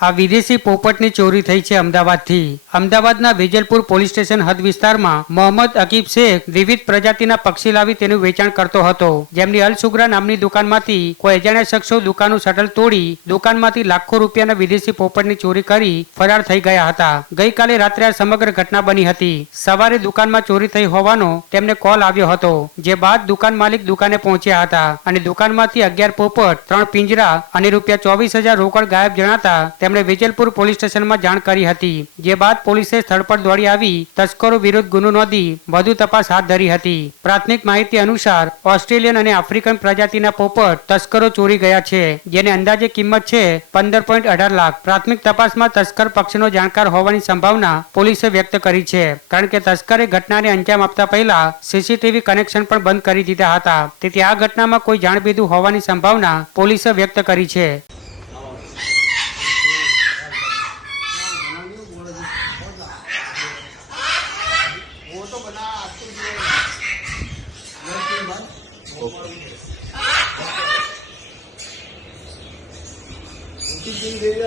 આ વિદેશી પોપટની ચોરી થઈ છે અમદાવાદથી। અમદાવાદના વેજલપુર પોલીસ સ્ટેશન હદ વિસ્તારમાં મોહમ્મદ અકીબ શેખ વિવિધ પ્રજાતિના પક્ષી લાવી તેનું વેચાણ કરતો હતો, જેમની અલ સુગ્રા નામની દુકાનમાંથી કોઈ અજાણ્યા શખ્સો દુકાનનું શટલ તોડી દુકાનમાંથી લાખો રૂપિયાના વિદેશી પોપટની ચોરી કરી ફરાર થઈ ગયા હતા। ગઈકાલે રાત્રે આ સમગ્ર ઘટના બની હતી। સવારે દુકાનમાં ચોરી થઈ હોવાનો તેમને કોલ આવ્યો હતો, જે બાદ દુકાન માલિક દુકાને પહોંચ્યા હતા અને દુકાનમાંથી 11 પોપટ, 3 પિંજરા અને રૂપિયા 24,000 રોકડ ગાયબ જણાતા તેમણે વેજલપુર પોલીસ સ્ટેશનમાં જાણ કરી હતી, જે બાદ પોલીસે સ્થળ પર દોડી આવી તસ્કરો વિરુદ્ધ ગુનો નોંધી વધુ તપાસ હાથ ધરી હતી। પ્રાથમિક માહિતી અનુસાર ઓસ્ટ્રેલિયન અને આફ્રિકન પ્રજાતિના પોપટ તસ્કરો ચોરી ગયા છે, જેની અંદાજે કિંમત છે 15.18 લાખ। પ્રાથમિક તપાસમાં તસ્કર પક્ષનો જાણકાર હોવાની સંભાવના પોલીસે વ્યક્ત કરી છે, કારણ કે તસ્કરે ઘટનાને અંજામ આપતા પહેલા સીસીટીવી કનેક્શન પણ બંધ કરી દીધા હતા, તેથી આ ઘટનામાં કોઈ જાણભેદુ હોવાની સંભાવના પોલીસે વ્યક્ત કરી છે।